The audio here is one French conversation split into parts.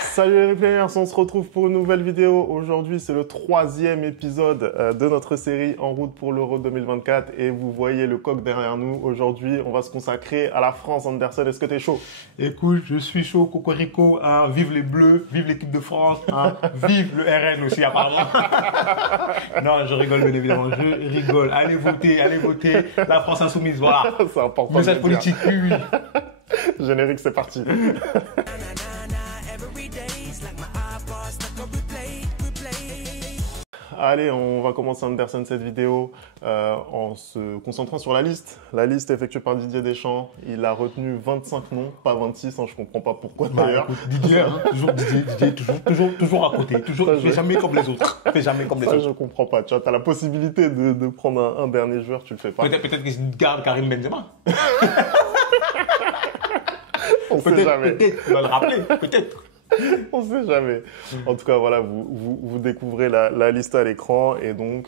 Salut les replayers, on se retrouve pour une nouvelle vidéo. Aujourd'hui, c'est le 3e épisode de notre série En route pour l'Euro 2024 et vous voyez le coq derrière nous. Aujourd'hui, on va se consacrer à la France. Anderson, est-ce que tu es chaud? Écoute, je suis chaud, Cocorico, hein, vive les Bleus, vive l'équipe de France, hein, vive le RN aussi apparemment. Non, je rigole bien évidemment, je rigole. Allez voter, la France insoumise, voilà. C'est important. Message politique, oui. Générique, c'est parti. Allez, on va commencer Anderson cette vidéo en se concentrant sur la liste. La liste effectuée par Didier Deschamps. Il a retenu 25 noms, pas 26. Hein, je comprends pas pourquoi d'ailleurs. Didier, hein, toujours Didier, toujours à côté. Toujours, fais jamais comme les autres. Fais jamais comme les Ça, autres. je comprends pas. Tu as la possibilité de prendre un dernier joueur, tu le fais pas. Peut-être qu'il garde Karim Benzema. On sait jamais. Peut-être, on va le rappeler, peut-être. On sait jamais. En tout cas, voilà, vous découvrez la liste à l'écran et donc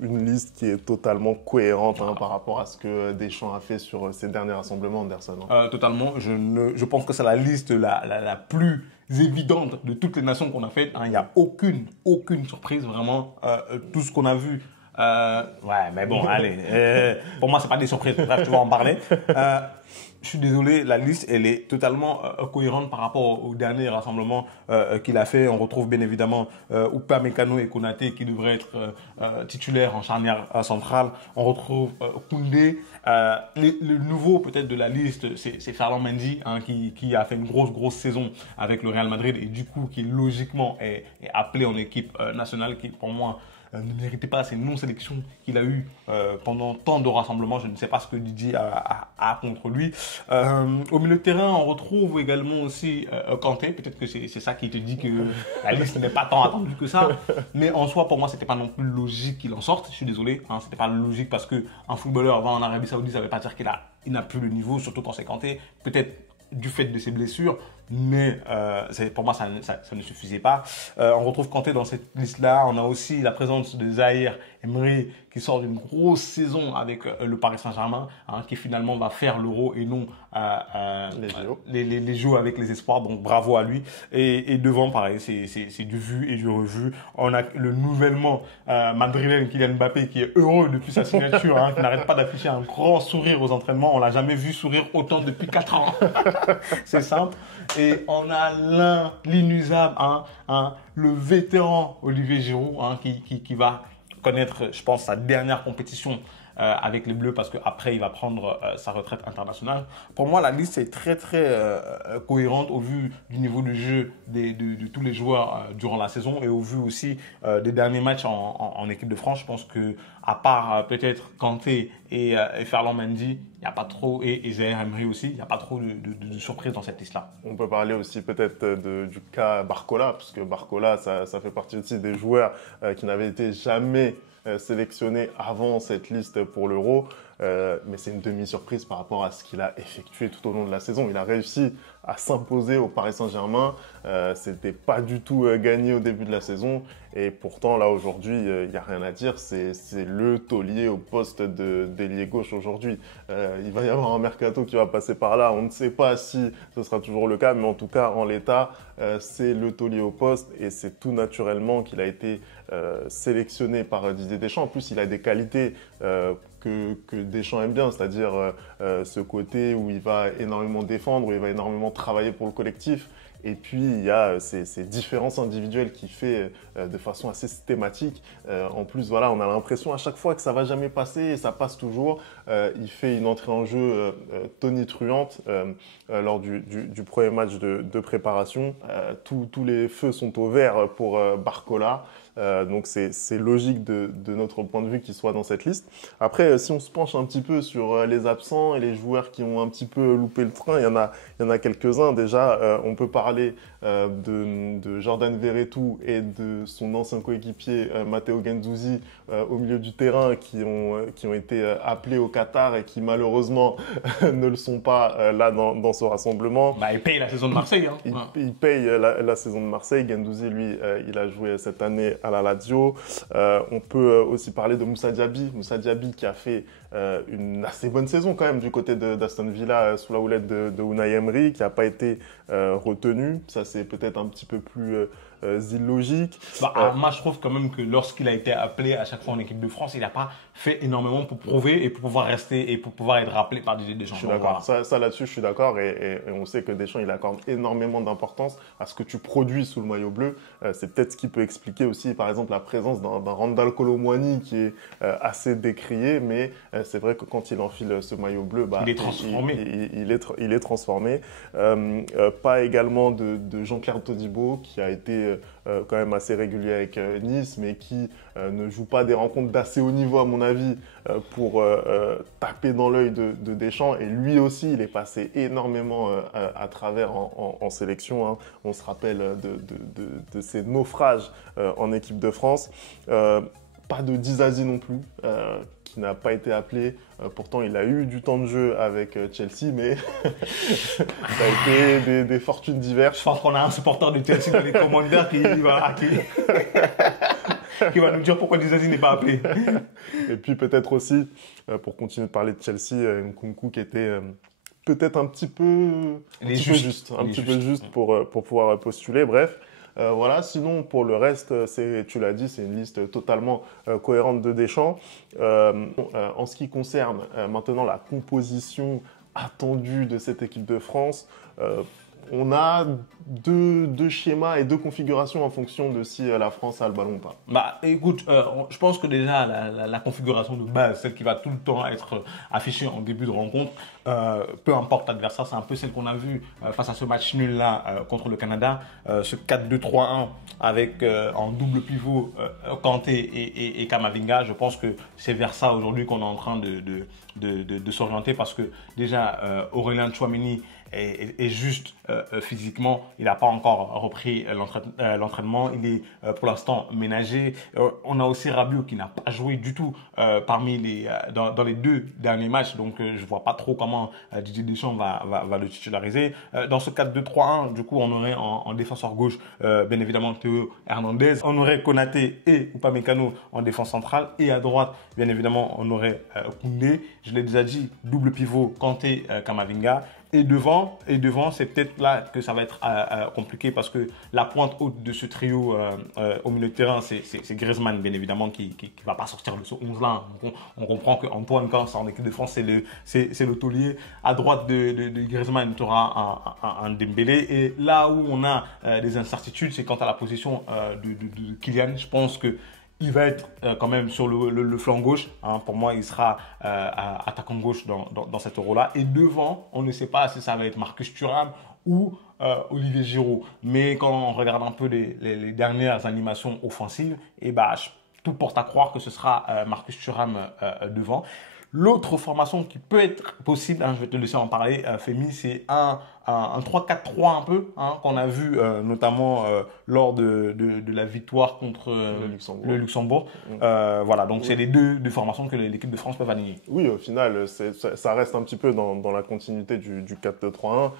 une liste qui est totalement cohérente par rapport à ce que Deschamps a fait sur ses derniers rassemblements, Anderson. Totalement. Je pense que c'est la liste la plus évidente de toutes les nations qu'on a faites. Il n'y a aucune surprise, vraiment. Tout ce qu'on a vu. Ouais, mais bon, allez. Pour moi, c'est pas des surprises. Bref, tu vas en parler. Je suis désolé, la liste, elle est totalement cohérente par rapport au dernier rassemblement qu'il a fait. On retrouve bien évidemment Upamecano et Konaté qui devraient être titulaires en charnière centrale. On retrouve Koundé. Le nouveau peut-être de la liste, c'est Ferland Mendy hein, qui a fait une grosse saison avec le Real Madrid et du coup qui logiquement est appelé en équipe nationale qui pour moi ne méritait pas ces non-sélections qu'il a eues pendant tant de rassemblements. Je ne sais pas ce que Didier a contre lui. Au milieu de terrain, on retrouve également aussi Kanté. Peut-être que c'est ça qui te dit que la liste n'est pas tant attendue que ça. Mais en soi, pour moi, c'était pas non plus logique qu'il en sorte. Je suis désolé. Hein, c'était pas logique parce qu'un footballeur va en Arabie Saoudite, ça ne veut pas dire qu'il n'a plus le niveau, surtout quand c'est Kanté. Peut-être du fait de ses blessures, mais pour moi, ça ne suffisait pas. On retrouve Kanté dans cette liste-là. On a aussi la présence de Zahir Emery qui sort d'une grosse saison avec le Paris Saint-Germain, hein, qui finalement va faire l'Euro et non les JO avec les espoirs. Donc bravo à lui. Et devant, pareil, c'est du vu et du revu. On a le nouvellement madrilène Kylian Mbappé qui est heureux depuis sa signature, hein, qui n'arrête pas d'afficher un grand sourire aux entraînements. On l'a jamais vu sourire autant depuis 4 ans. C'est simple. Et on a l'inusable, le vétéran Olivier Giroud, hein, qui va connaître, je pense, sa dernière compétition avec les Bleus parce qu'après, il va prendre sa retraite internationale. Pour moi, la liste est très cohérente au vu du niveau de jeu de tous les joueurs durant la saison et au vu aussi des derniers matchs en équipe de France. Je pense que à part peut-être Kanté et Ferland Mendy, il n'y a pas trop, et Zahir Emery aussi, il n'y a pas trop de surprises dans cette liste-là. On peut parler aussi peut-être du cas Barcola, parce que Barcola, ça fait partie aussi des joueurs qui n'avaient été jamais sélectionné avant cette liste pour l'Euro, mais c'est une demi-surprise par rapport à ce qu'il a effectué tout au long de la saison. Il a réussi à s'imposer au Paris Saint-Germain, c'était pas du tout gagné au début de la saison, et pourtant là aujourd'hui, il n'y a rien à dire, c'est le taulier au poste d'ailier gauche aujourd'hui. Il va y avoir un mercato qui va passer par là, on ne sait pas si ce sera toujours le cas, mais en tout cas en l'état, c'est le taulier au poste, et c'est tout naturellement qu'il a été sélectionné par Didier Deschamps. En plus, il a des qualités que Deschamps aime bien, c'est-à-dire ce côté où il va énormément défendre, où il va énormément travailler pour le collectif. Et puis, il y a ces différences individuelles qu'il fait de façon assez systématique. En plus, voilà, on a l'impression à chaque fois que ça ne va jamais passer et ça passe toujours. Il fait une entrée en jeu tonitruante lors du premier match de préparation. Tous les feux sont au vert pour Barcola. Donc c'est logique de notre point de vue qu'il soit dans cette liste. Après, si on se penche un petit peu sur les absents et les joueurs qui ont un petit peu loupé le train, il y en a quelques-uns. Déjà, on peut parler de Jordan Verretou et de son ancien coéquipier Matteo Guendouzi au milieu du terrain qui ont été appelés au Qatar et qui malheureusement ne le sont pas là dans ce rassemblement. Bah, il paye la saison de Marseille. Hein. Il paye la saison de Marseille. Guendouzi, lui, il a joué cette année à la Lazio. On peut aussi parler de Moussa Diaby qui a fait une assez bonne saison quand même du côté d'Aston Villa sous la houlette de Unai Emery, qui n'a pas été retenu. connu. Ça, c'est peut-être un petit peu plus illogique. Moi, je trouve quand même que lorsqu'il a été appelé à chaque fois en équipe de France, il n'a pas fait énormément pour prouver et pour pouvoir rester et pour pouvoir être rappelé par Didier Deschamps. Je suis d'accord. Ça là-dessus, je suis d'accord. Et on sait que Deschamps, il accorde énormément d'importance à ce que tu produis sous le maillot bleu. C'est peut-être ce qui peut expliquer aussi, par exemple, la présence d'un Randal Kolo Muani qui est assez décrié. Mais c'est vrai que quand il enfile ce maillot bleu, il est transformé. Il est transformé. Pas également de Jean-Claire Todibo qui a été quand même assez régulier avec Nice, mais qui ne joue pas des rencontres d'assez haut niveau, à mon avis, pour taper dans l'œil de Deschamps. Et lui aussi, il est passé énormément à travers en sélection. Hein. On se rappelle de ses naufrages en équipe de France. Pas de Dizazi non plus, qui n'a pas été appelé. Pourtant, il a eu du temps de jeu avec Chelsea, mais ça a été des fortunes diverses. Je pense qu'on a un supporter de Chelsea dans les commentaires qui va nous dire pourquoi Dizazi n'est pas appelé. Et puis peut-être aussi, pour continuer de parler de Chelsea, Nkunku qui était peut-être un petit peu juste pour pouvoir postuler. Bref. Voilà, sinon pour le reste, tu l'as dit, c'est une liste totalement cohérente de Deschamps. En ce qui concerne maintenant la composition attendue de cette équipe de France, on a deux schémas et deux configurations en fonction de si la France a le ballon ou pas. Écoute, je pense que déjà la configuration de base, celle qui va tout le temps être affichée en début de rencontre, peu importe l'adversaire, c'est un peu celle qu'on a vue face à ce match nul là contre le Canada, ce 4-2-3-1 avec en double pivot Kanté et Kamavinga. Je pense que c'est vers ça aujourd'hui qu'on est en train de s'orienter, parce que déjà Aurélien Tchouaméni est juste physiquement, il n'a pas encore repris l'entraînement, il est pour l'instant ménagé. On a aussi Rabiot qui n'a pas joué du tout dans les 2 derniers matchs, donc je ne vois pas trop comment Didier Deschamps va le titulariser. Dans ce 4-2-3-1, du coup, on aurait en défenseur gauche, bien évidemment, Théo Hernandez, on aurait Konaté et Upamecano en défense centrale, et à droite, bien évidemment, on aurait Koundé, je l'ai déjà dit, double pivot Kanté, Kamavinga. Et devant, c'est peut-être là que ça va être compliqué, parce que la pointe haute de ce trio au milieu de terrain, c'est Griezmann, bien évidemment, qui va pas sortir de ce 11-là. On comprend qu'Antoine, quand c'est en équipe de France, c'est le taulier. À droite de Griezmann, tu auras un Dembélé. Et là où on a des incertitudes, c'est quant à la position de Kylian. Je pense que il va être quand même sur le flanc gauche. Hein. Pour moi, il sera attaquant gauche dans cet Euro-là. Et devant, on ne sait pas si ça va être Marcus Thuram ou Olivier Giroud. Mais quand on regarde un peu les dernières animations offensives, tout porte à croire que ce sera Marcus Thuram devant. L'autre formation qui peut être possible, je vais te laisser en parler, Femi, c'est un 3-4-3 un peu, qu'on a vu notamment lors de la victoire contre le Luxembourg. Voilà, donc c'est les deux formations que l'équipe de France peut aligner. Oui, au final, ça reste un petit peu dans la continuité du 4-2-3-1,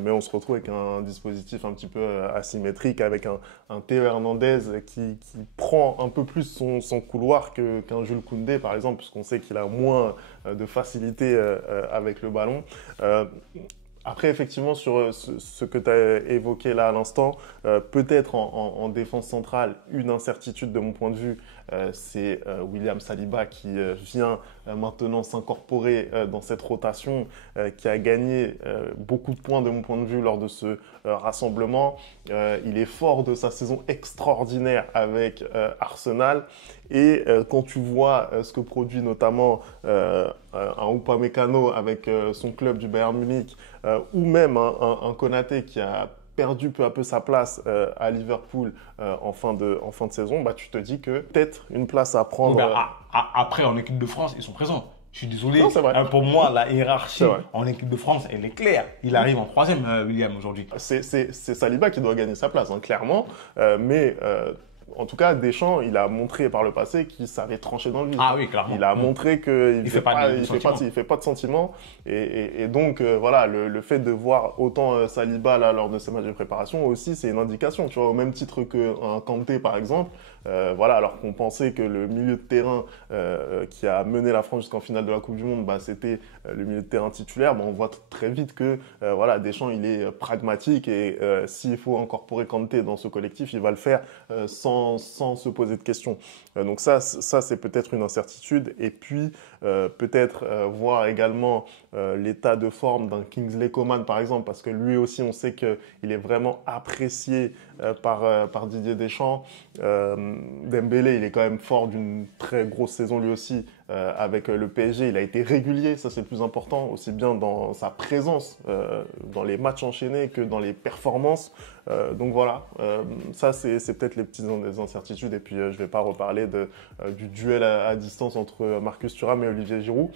mais on se retrouve avec un dispositif un petit peu asymétrique, avec un Théo Hernandez qui prend un peu plus son couloir qu'un Jules Koundé, par exemple, puisqu'on sait qu'il a moins de facilité avec le ballon. Après, effectivement, sur ce que tu as évoqué là à l'instant, peut-être en défense centrale, une incertitude de mon point de vue, c'est William Saliba qui vient maintenant s'incorporer dans cette rotation, qui a gagné beaucoup de points de mon point de vue lors de ce rassemblement. Il est fort de sa saison extraordinaire avec Arsenal. Et quand tu vois ce que produit notamment un Upamecano avec son club du Bayern Munich, ou même un Konaté qui a perdu peu à peu sa place à Liverpool en fin de saison, tu te dis que peut-être une place à prendre. Après, en équipe de France, ils sont présents. Je suis désolé. Non, c'est vrai. Pour moi, la hiérarchie en équipe de France, elle est claire. Il arrive en 3e, William, aujourd'hui. C'est Saliba qui doit gagner sa place, clairement. Mais en tout cas, Deschamps, il a montré par le passé qu'il savait trancher dans le vif. Ah oui, clairement. Il a montré qu'il Il fait pas de sentiments. Et donc, voilà, le fait de voir autant Saliba là, lors de ces matchs de préparation aussi, c'est une indication. Tu vois, au même titre qu'un Kanté, par exemple. Voilà, alors qu'on pensait que le milieu de terrain qui a mené la France jusqu'en finale de la Coupe du Monde, bah, c'était le milieu de terrain titulaire. Bah, on voit très vite que voilà, Deschamps, il est pragmatique et s'il faut incorporer Kanté dans ce collectif, il va le faire sans se poser de questions. Donc ça c'est peut-être une incertitude. Et puis, peut-être voir également l'état de forme d'un Kingsley Coman, par exemple, parce que lui aussi, on sait qu'il est vraiment apprécié par Didier Deschamps. Dembélé, il est quand même fort d'une très grosse saison lui aussi avec le PSG. Il a été régulier, ça c'est le plus important, aussi bien dans sa présence dans les matchs enchaînés que dans les performances. Donc voilà, ça c'est peut-être les petites incertitudes. Et puis je ne vais pas reparler du duel à distance entre Marcus Thuram et Olivier Giroud.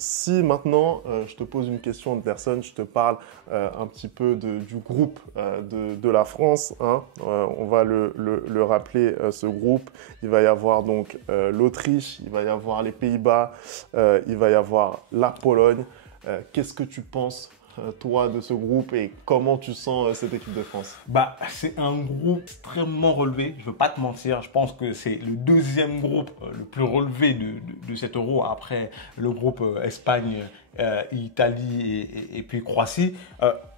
Si maintenant je te pose une question, Anderson, je te parle un petit peu du groupe de la France, hein. On va le rappeler, ce groupe. Il va y avoir donc l'Autriche, il va y avoir les Pays-Bas, il va y avoir la Pologne. Qu'est-ce que tu penses, toi, de ce groupe et comment tu sens cette équipe de France? Bah, c'est un groupe extrêmement relevé, je ne veux pas te mentir. Je pense que c'est le deuxième groupe le plus relevé de cet Euro après le groupe Espagne, Italie et puis Croatie.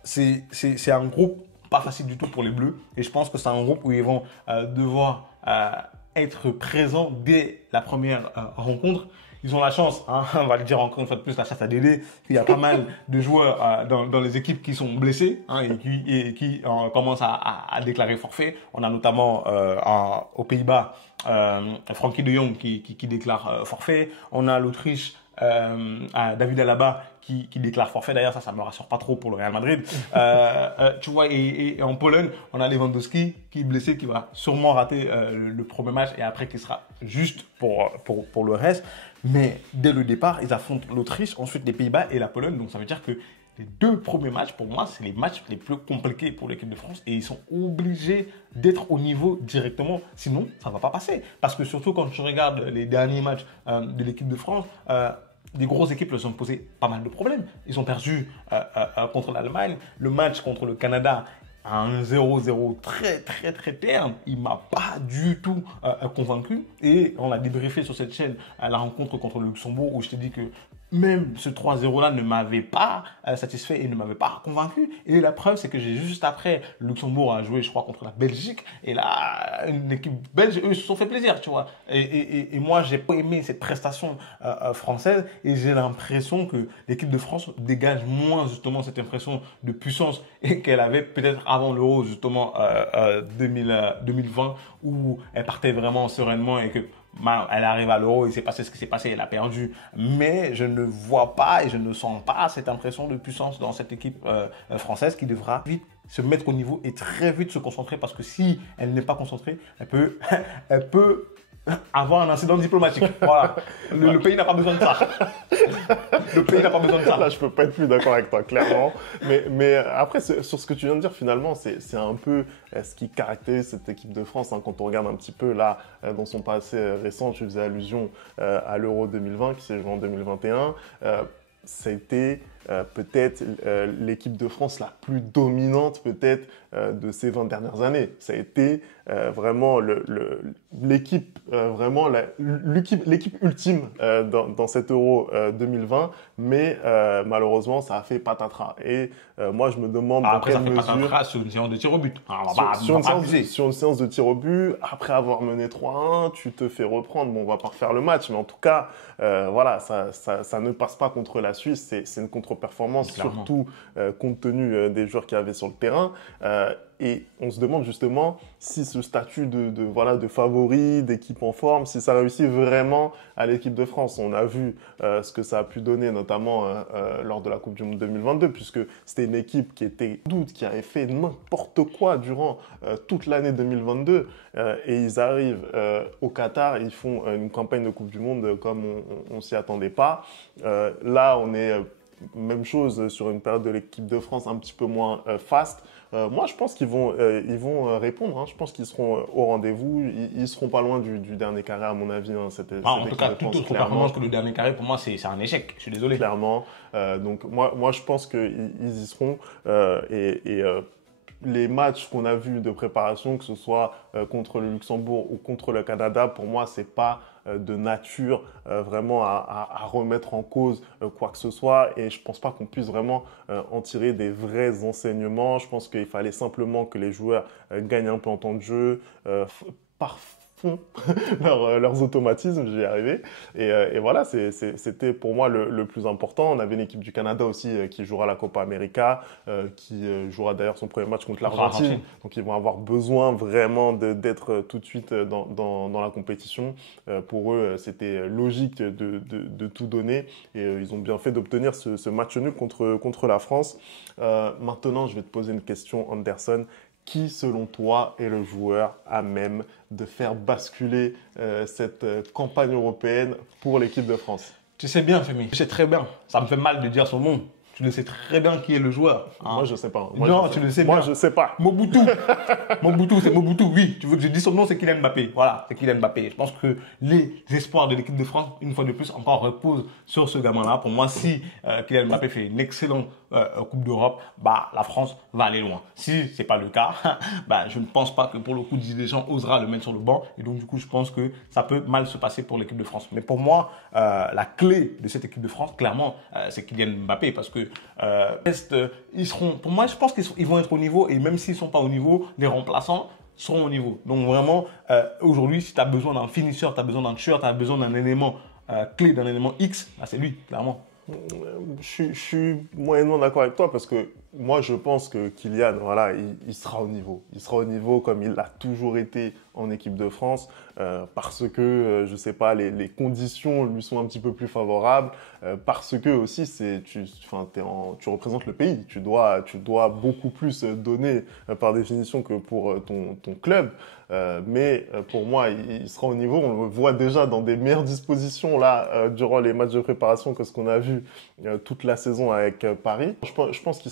C'est un groupe pas facile du tout pour les Bleus et je pense que c'est un groupe où ils vont devoir être présents dès la première rencontre. Ils ont la chance, hein, on va le dire encore une fois de plus, la chasse à Dédé. Il y a pas mal de joueurs dans les équipes qui sont blessés, hein, et qui commencent à déclarer forfait. On a notamment aux Pays-Bas Frenkie de Jong qui déclare forfait. On a l'Autriche, David Alaba qui déclare forfait. D'ailleurs, ça me rassure pas trop pour le Real Madrid. Tu vois, et en Pologne, on a Lewandowski qui est blessé, qui va sûrement rater le premier match et après qui sera juste pour le reste. Mais dès le départ, ils affrontent l'Autriche, ensuite les Pays-Bas et la Pologne. Donc ça veut dire que les deux premiers matchs, pour moi, c'est les matchs les plus compliqués pour l'équipe de France et ils sont obligés d'être au niveau directement. Sinon, ça ne va pas passer. Parce que surtout quand tu regardes les derniers matchs de l'équipe de France, des grosses équipes leur ont posé pas mal de problèmes. Ils ont perdu contre l'Allemagne. Le match contre le Canada, un 0-0 très terne, il ne m'a pas du tout convaincu. Et on a débriefé sur cette chaîne la rencontre contre le Luxembourg où je t'ai dit que même ce 3-0 là ne m'avait pas satisfait et ne m'avait pas convaincu. Et la preuve, c'est que j'ai juste après, le Luxembourg a joué, je crois, contre la Belgique. Et là, l'équipe belge, eux, se sont fait plaisir, tu vois. Et moi, j'ai pas aimé cette prestation française. Et j'ai l'impression que l'équipe de France dégage moins, justement, cette impression de puissance et qu'elle avait peut-être avant l'Euro, justement, 2020, où elle partait vraiment sereinement et que elle arrive à l'Euro, il s'est passé ce qui s'est passé, elle a perdu. Mais je ne vois pas et je ne sens pas cette impression de puissance dans cette équipe française qui devra vite se mettre au niveau et très vite se concentrer parce que si elle n'est pas concentrée, elle peut avoir un incident diplomatique. Voilà. Le pays n'a pas besoin de ça. Le pays n'a pas besoin de ça. Là, je peux pas être plus d'accord avec toi, clairement. Mais après, sur ce que tu viens de dire, finalement, c'est un peu ce qui caractérise cette équipe de France. Hein, quand on regarde un petit peu là, dans son passé récent, tu faisais allusion à l'Euro 2020 qui s'est joué en 2021. Ça a été peut-être l'équipe de France la plus dominante peut-être de ces 20 dernières années. Ça a été vraiment l'équipe vraiment l'équipe ultime dans cet Euro 2020, mais malheureusement ça a fait patatras. Et moi je me demande après ça fait patatras sur une séance de tir au but. Sur une séance de tir au but, après avoir mené 3-1, tu te fais reprendre. Bon, on va pas refaire le match, mais en tout cas voilà, ça ne passe pas contre la Suisse. C'est une contre-performance, surtout compte tenu des joueurs qu'il y avait sur le terrain. Et on se demande justement si ce statut de favori, d'équipe en forme, si ça réussit vraiment à l'équipe de France. On a vu ce que ça a pu donner, notamment lors de la Coupe du Monde 2022, puisque c'était une équipe qui était doute, qui avait fait n'importe quoi durant toute l'année 2022. Et ils arrivent au Qatar, et ils font une campagne de Coupe du Monde comme on s'y attendait pas. Là, on est même chose sur une période de l'équipe de France un petit peu moins faste. moi, je pense qu'ils vont, répondre. Hein. Je pense qu'ils seront au rendez-vous. Ils seront pas loin du dernier carré, à mon avis. Hein. En tout cas, toute autre performance que le dernier carré, pour moi, c'est un échec. Je suis désolé. Clairement. Donc, moi, je pense qu'ils y seront. Les matchs qu'on a vus de préparation, que ce soit contre le Luxembourg ou contre le Canada, pour moi, c'est pas de nature vraiment à remettre en cause quoi que ce soit. Et je pense pas qu'on puisse vraiment en tirer des vrais enseignements. Je pense qu'il fallait simplement que les joueurs gagnent un peu en temps de jeu, leurs automatismes, j'y arrivé. Et voilà, c'était pour moi le plus important. On avait une équipe du Canada aussi qui jouera la Copa América, qui jouera d'ailleurs son premier match contre l'Argentine. Donc ils vont avoir besoin vraiment d'être tout de suite dans la compétition. Pour eux, c'était logique de tout donner et ils ont bien fait d'obtenir ce match nul contre la France. Maintenant, je vais te poser une question, Anderson. Qui, selon toi, est le joueur à même de faire basculer cette campagne européenne pour l'équipe de France? Tu sais bien, Femi. Je sais très bien. Ça me fait mal de dire son nom. Tu le sais très bien qui est le joueur. Hein. Moi, je ne sais pas. Tu le sais bien. Moi, je ne sais pas. Mobutu. Mobutu, c'est Mobutu, oui. Tu veux que je dise son nom, c'est Kylian Mbappé. Voilà, c'est Kylian Mbappé. Je pense que les espoirs de l'équipe de France, une fois de plus, encore reposent sur ce gamin-là. Pour moi, si Kylian Mbappé fait une excellente Coupe d'Europe, la France va aller loin. Si ce n'est pas le cas, je ne pense pas que pour le coup, Didier Deschamps osera le mettre sur le banc. Et donc, du coup, je pense que ça peut mal se passer pour l'équipe de France. Mais pour moi, la clé de cette équipe de France, clairement, c'est Kylian Mbappé. Parce que ils seront, pour moi, je pense qu'ils vont être au niveau. Et même s'ils ne sont pas au niveau, les remplaçants seront au niveau. Donc, vraiment, aujourd'hui, si tu as besoin d'un finisseur, tu as besoin d'un tueur, tu as besoin d'un élément clé, d'un élément X, c'est lui, clairement. Je suis moyennement d'accord avec toi parce que moi, je pense que Kylian, voilà, il sera au niveau. Il sera au niveau comme il l'a toujours été en équipe de France parce que, je ne sais pas, les conditions lui sont un petit peu plus favorables, parce que aussi, tu représentes le pays. Tu dois beaucoup plus donner par définition que pour ton club. Mais pour moi, il sera au niveau. On le voit déjà dans des meilleures dispositions là, durant les matchs de préparation que ce qu'on a vu toute la saison avec Paris. Je pense qu'il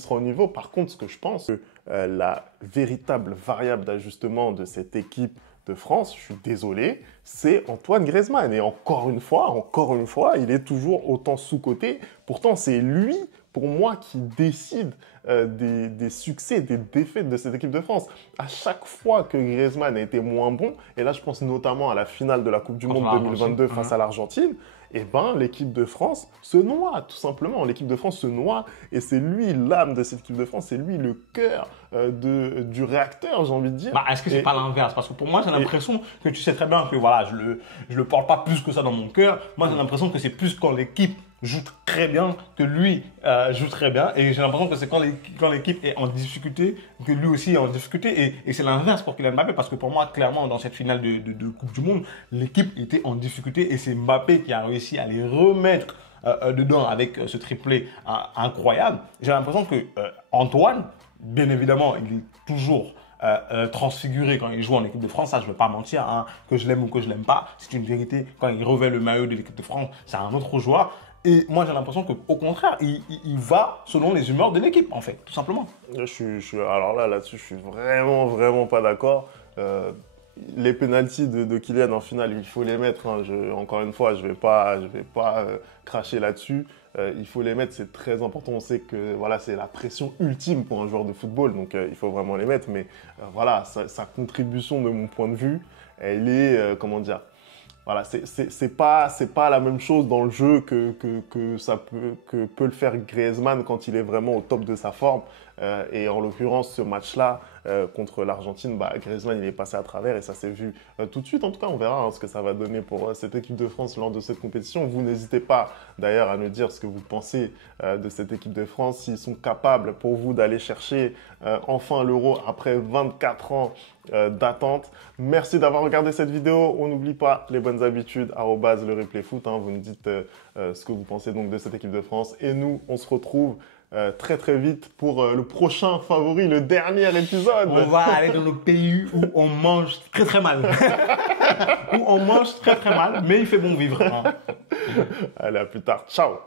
sera au niveau. Par contre, ce que je pense, que la véritable variable d'ajustement de cette équipe de France, je suis désolé, c'est Antoine Griezmann. Et encore une fois, il est toujours autant sous-coté. Pourtant, c'est lui, pour moi, qui décide des succès, des défaites de cette équipe de France. À chaque fois que Griezmann a été moins bon, et là, je pense notamment à la finale de la Coupe du Monde 2022 face à l'Argentine, l'équipe de France se noie, tout simplement. L'équipe de France se noie et c'est lui l'âme de cette équipe de France, c'est lui le cœur du réacteur, j'ai envie de dire. Est-ce que c'est pas l'inverse? Parce que pour moi, j'ai l'impression que tu sais très bien que voilà, je le porte pas plus que ça dans mon cœur. Moi, j'ai l'impression que c'est plus quand l'équipe joue très bien que lui joue très bien. Et j'ai l'impression que c'est quand l'équipe est en difficulté que lui aussi est en difficulté. Et c'est l'inverse pour Kylian Mbappé. Parce que pour moi, clairement, dans cette finale de Coupe du Monde, l'équipe était en difficulté. Et c'est Mbappé qui a réussi à les remettre dedans avec ce triplé incroyable. J'ai l'impression que Antoine, bien évidemment, il est toujours transfiguré quand il joue en équipe de France. Ça, je ne vais pas mentir, hein, que je l'aime ou que je l'aime pas. C'est une vérité. Quand il revêt le maillot de l'équipe de France, c'est un autre joueur. Et moi, j'ai l'impression qu'au contraire, il va selon les humeurs de l'équipe, en fait, tout simplement. Alors là-dessus, je suis vraiment pas d'accord. Les pénaltys de Kylian en finale, il faut les mettre. Hein. Encore une fois, je vais pas cracher là-dessus. Il faut les mettre, c'est très important. On sait que voilà, c'est la pression ultime pour un joueur de football, donc il faut vraiment les mettre. Mais voilà, sa contribution, de mon point de vue, elle est, comment dire, voilà, c'est pas la même chose dans le jeu que peut le faire Griezmann quand il est vraiment au top de sa forme. Et en l'occurrence, ce match-là contre l'Argentine, Griezmann il est passé à travers et ça s'est vu tout de suite. En tout cas, on verra ce que ça va donner pour cette équipe de France lors de cette compétition. Vous n'hésitez pas d'ailleurs à nous dire ce que vous pensez de cette équipe de France, s'ils sont capables pour vous d'aller chercher enfin l'Euro après 24 ans d'attente. Merci d'avoir regardé cette vidéo. On n'oublie pas les bonnes habitudes, @le replay foot. Vous nous dites ce que vous pensez donc de cette équipe de France. Et nous, on se retrouve très vite pour le prochain favori, le dernier épisode. On va aller dans le pays où on mange très mal. Où on mange très mal, mais il fait bon vivre. Allez, à plus tard. Ciao.